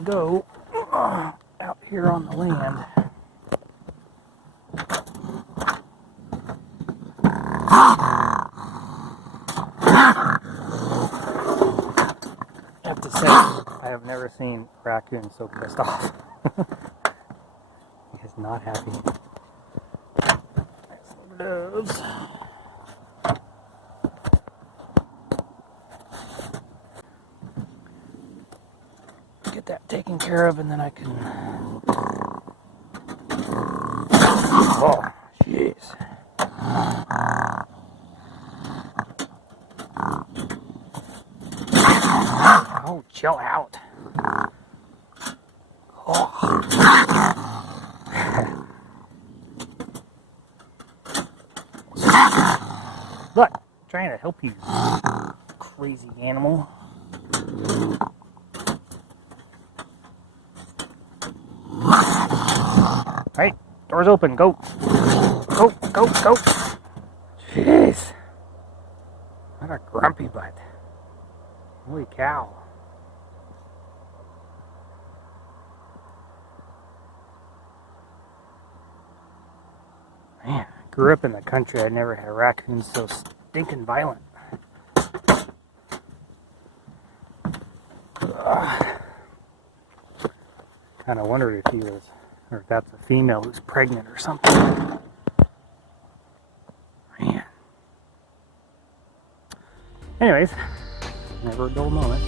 can go out here on the land. I have to say, I have never seen Raccoon so pissed off. He is not happy. There's some doves. Get that taken care of, and then I can... Oh, jeez. Oh, chill out. Oh. Look, trying to help you, crazy animal. Right, door's open. Go. Go, go, go. Jeez. What a grumpy butt. Holy cow. Man, I grew up in the country. I never had raccoons so stinking violent. Kind of wondered if he was, or if that's a female who's pregnant or something. Man. Anyways, never a dull moment.